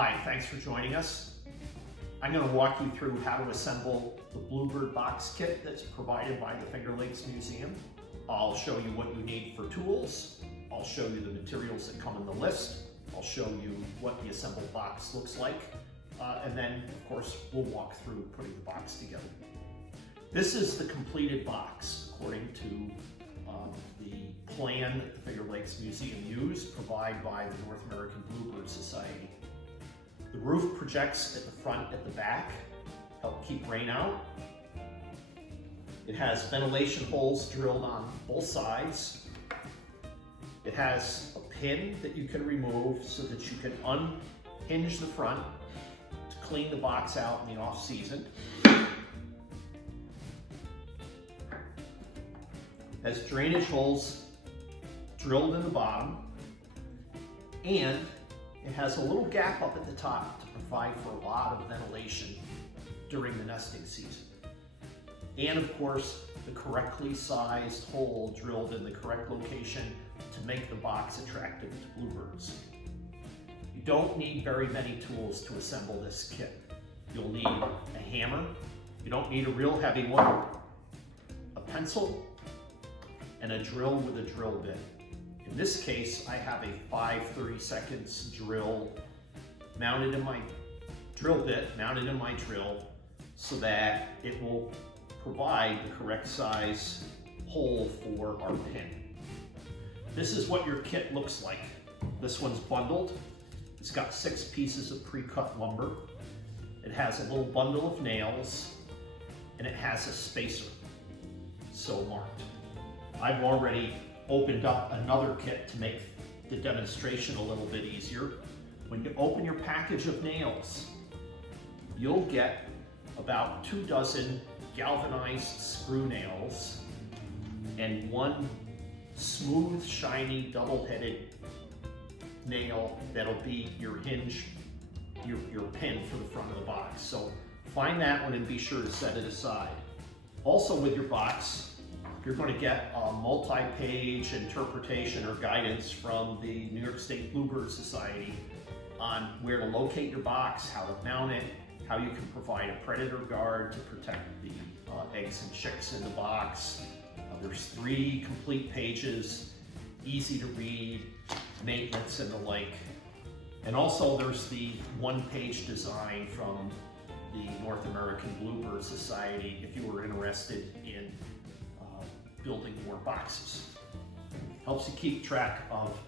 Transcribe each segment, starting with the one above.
Hi, thanks for joining us. I'm going to walk you through how to assemble the Bluebird box kit that's provided by the Finger Lakes Museum. I'll show you what you need for tools. I'll show you the materials that come in the list. I'll show you what the assembled box looks like. And then, of course, we'll walk through putting the box together. This is the completed box, according to the plan that the Finger Lakes Museum used, provided by the North American Bluebird Society. The roof projects at the front, at the back, help keep rain out. It has ventilation holes drilled on both sides. It has a pin that you can remove so that you can unhinge the front to clean the box out in the off season. Has drainage holes drilled in the bottom, and it has a little gap up at the top to provide for a lot of ventilation during the nesting season. And of course, the correctly sized hole drilled in the correct location to make the box attractive to bluebirds. You don't need very many tools to assemble this kit. You'll need a hammer. You don't need a real heavy one. A pencil and a drill with a drill bit. In this case, I have a 5/32 drill mounted in my drill bit, mounted in my drill, so that it will provide the correct size hole for our pin. This is what your kit looks like. This one's bundled. It's got 6 pieces of pre-cut lumber. It has a little bundle of nails, and it has a spacer, so marked. I've already opened up another kit to make the demonstration a little bit easier. When you open your package of nails, you'll get about 2 dozen galvanized screw nails and 1 smooth, shiny, double-headed nail that'll be your hinge, your pin for the front of the box. So find that one and be sure to set it aside. Also with your box, you're going to get a multi-page interpretation or guidance from the New York State Bluebird Society on where to locate your box, how to mount it, how you can provide a predator guard to protect the eggs and chicks in the box. There's 3 complete pages, easy to read, maintenance and the like. And also there's the 1-page design from the North American Bluebird Society if you were interested in building more boxes. Helps you keep track of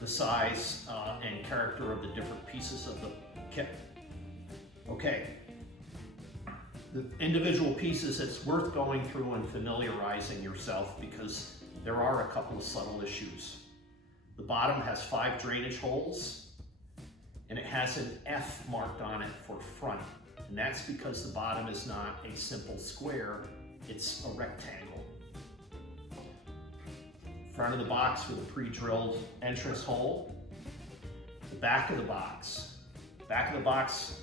the size and character of the different pieces of the kit. Okay, the individual pieces, it's worth going through and familiarizing yourself because there are a couple of subtle issues. The bottom has 5 drainage holes, and it has an F marked on it for front, and that's because the bottom is not a simple square, it's a rectangle. Front of the box with a pre-drilled entrance hole. The back of the box. Back of the box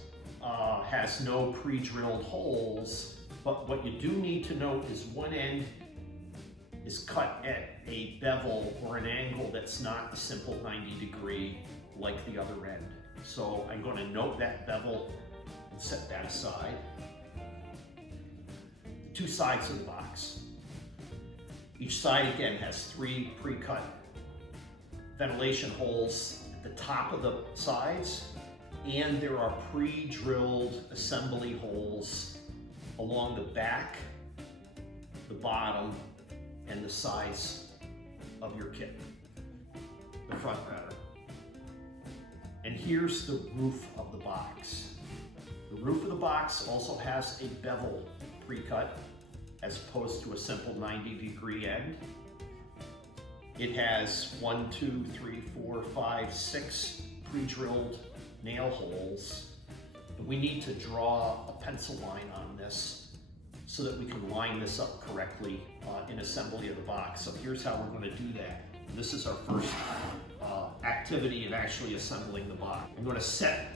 has no pre-drilled holes, but what you do need to note is one end is cut at a bevel or an angle that's not a simple 90-degree like the other end. So I'm going to note that bevel and set that aside. The 2 sides of the box. Each side, again, has 3 pre-cut ventilation holes at the top of the sides, and there are pre-drilled assembly holes along the back, the bottom, and the sides of your kit, the front rather. And here's the roof of the box. The roof of the box also has a bevel pre-cut, as opposed to a simple 90-degree end. It has 1, 2, 3, 4, 5, 6 pre-drilled nail holes. And we need to draw a pencil line on this so that we can line this up correctly in assembly of the box. So here's how we're going to do that. This is our first activity in actually assembling the box. I'm going to set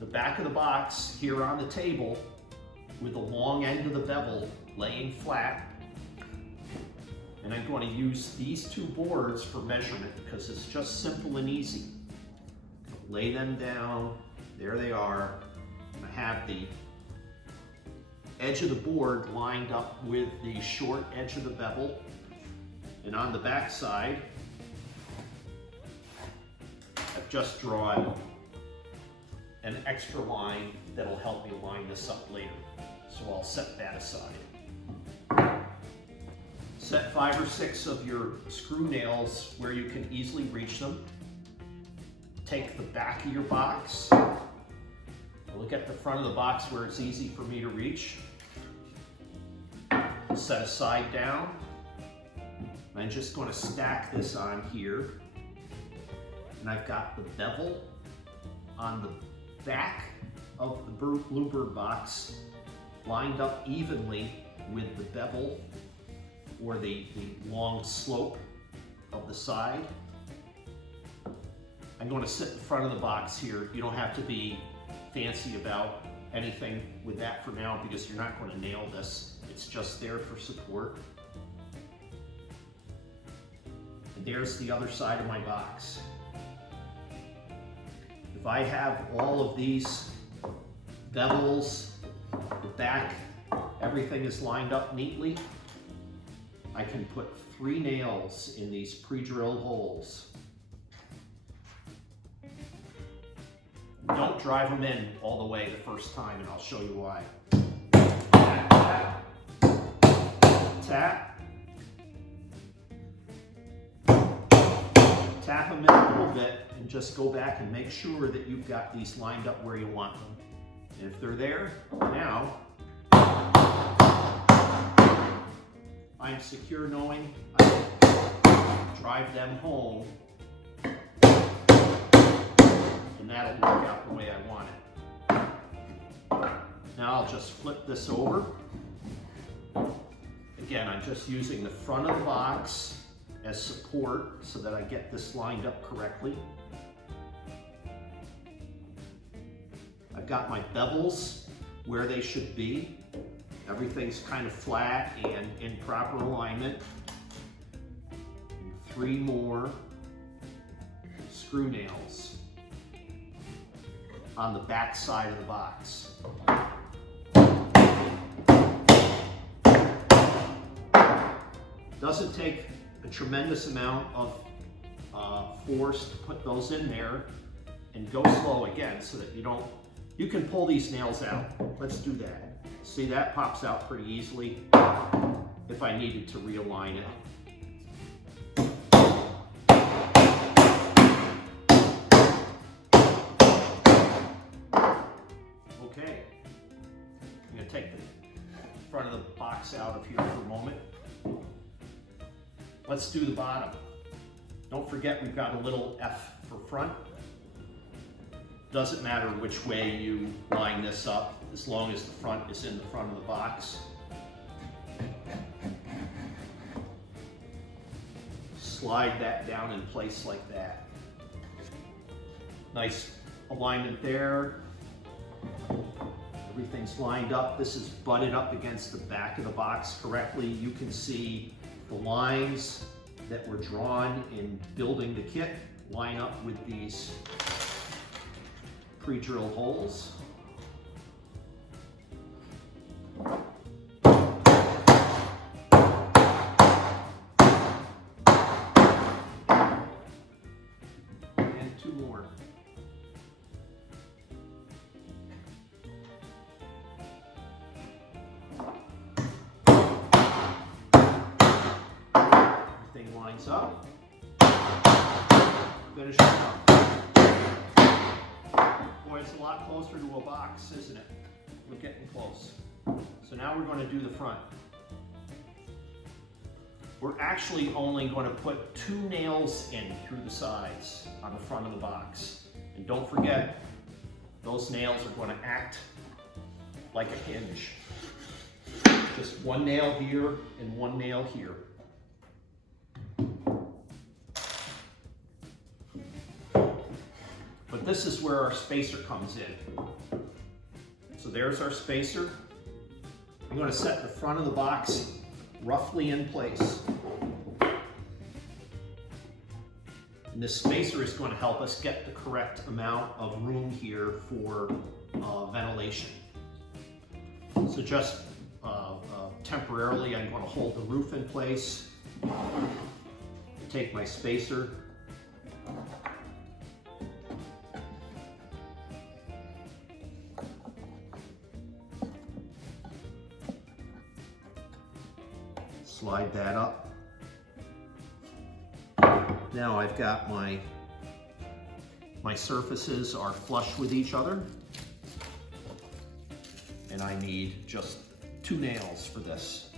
the back of the box here on the table with the long end of the bevel laying flat, and I'm going to use these 2 boards for measurement because it's just simple and easy. lay them down. There they are. I have the edge of the board lined up with the short edge of the bevel. And on the back side, I've just drawn an extra line that'll help me line this up later. So I'll set that aside. Set 5 or 6 of your screw nails where you can easily reach them. Take the back of your box. Look at the front of the box where it's easy for me to reach. Set a side down. I'm just going to stack this on here. And I've got the bevel on the back of the Bluebird box lined up evenly with the bevel or the long slope of the side. I'm going to sit in front of the box here. You don't have to be fancy about anything with that for now because you're not going to nail this. It's just there for support. And there's the other side of my box. If I have all of these bevels, the back, everything is lined up neatly, I can put 3 nails in these pre-drilled holes. Don't drive them in all the way the first time, and I'll show you why. Tap, tap, tap. Tap them in a little bit and just go back and make sure that you've got these lined up where you want them. And if they're there, now I'm secure knowing I can drive them home and that'll work out the way I want it. Now I'll just flip this over. Again, I'm just using the front of the box as support so that I get this lined up correctly. I've got my bevels where they should be. Everything's kind of flat and in proper alignment. And 3 more screw nails on the back side of the box. Doesn't take a tremendous amount of force to put those in there, and go slow again so that you can pull these nails out. Let's do that. See, that pops out pretty easily if I needed to realign it. Okay, I'm going to take the front of the box out of here for a moment. Let's do the bottom. Don't forget we've got a little F for front. Doesn't matter which way you line this up, as long as the front is in the front of the box. Slide that down in place like that. Nice alignment there. Everything's lined up. This is butted up against the back of the box correctly. You can see the lines that were drawn in building the kit line up with these pre-drilled holes. And 2 more. Everything lines up. Finish it up. Boy, it's a lot closer to a box, isn't it? We're getting close. So now we're going to do the front. We're actually only going to put 2 nails in through the sides on the front of the box. And don't forget, those nails are going to act like a hinge. Just 1 nail here and 1 nail here. But this is where our spacer comes in. So there's our spacer. I'm going to set the front of the box roughly in place. And this spacer is going to help us get the correct amount of room here for ventilation. So just temporarily, I'm going to hold the roof in place, take my spacer, slide that up. Now I've got my surfaces are flush with each other, and I need just 2 nails for this.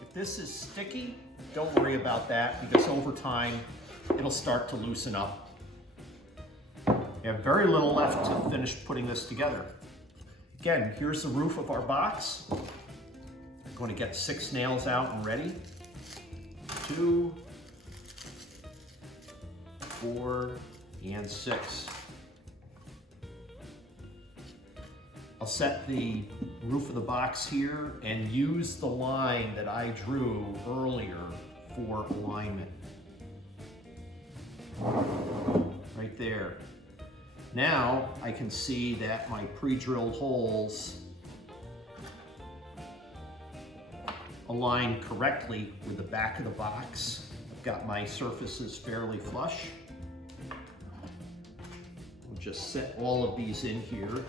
If this is sticky, don't worry about that, because over time it'll start to loosen up. We have very little left to finish putting this together. Again, here's the roof of our box. I'm going to get 6 nails out and ready. 2, 4, and 6. I'll set the roof of the box here and use the line that I drew earlier for alignment. Right there. Now I can see that my pre-drilled holes align correctly with the back of the box. I've got my surfaces fairly flush. We'll just set all of these in here.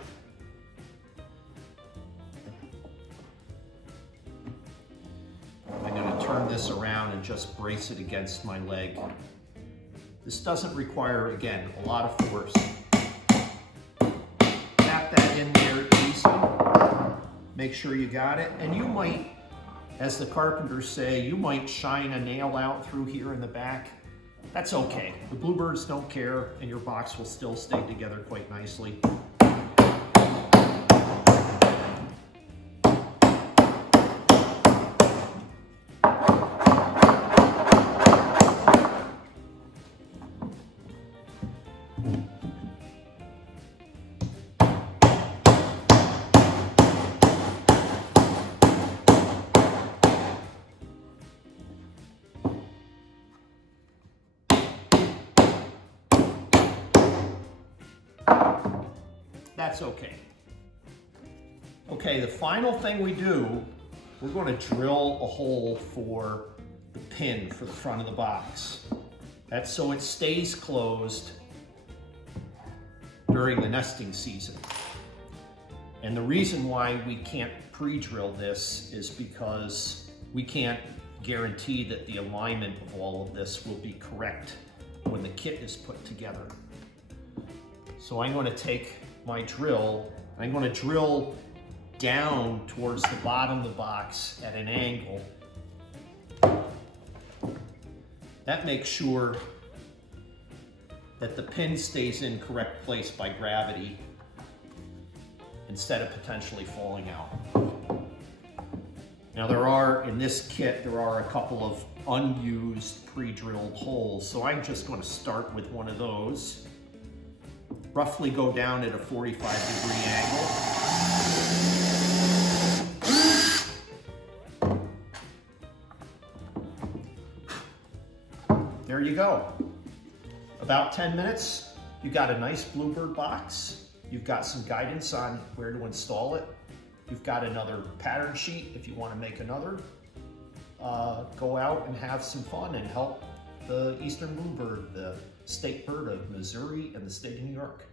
Turn this around and just brace it against my leg. This doesn't require, again, a lot of force. Tap that in there easy. Make sure you got it. And you might, as the carpenters say, you might shine a nail out through here in the back. That's okay. The Bluebirds don't care, and your box will still stay together quite nicely. That's okay. Okay, the final thing we do, we're going to drill a hole for the pin for the front of the box. That's so it stays closed during the nesting season. And the reason why we can't pre-drill this is because we can't guarantee that the alignment of all of this will be correct when the kit is put together. So I'm going to take my drill, I'm going to drill down towards the bottom of the box at an angle. That makes sure that the pin stays in correct place by gravity instead of potentially falling out. Now there are, in this kit, there are a couple of unused pre-drilled holes, so I'm just going to start with one of those. Roughly go down at a 45-degree angle. There you go. About 10 minutes, you got a nice Bluebird box. You've got some guidance on where to install it. You've got another pattern sheet if you want to make another. Go out and have some fun and help the eastern bluebird, the state bird of Missouri and the state of New York.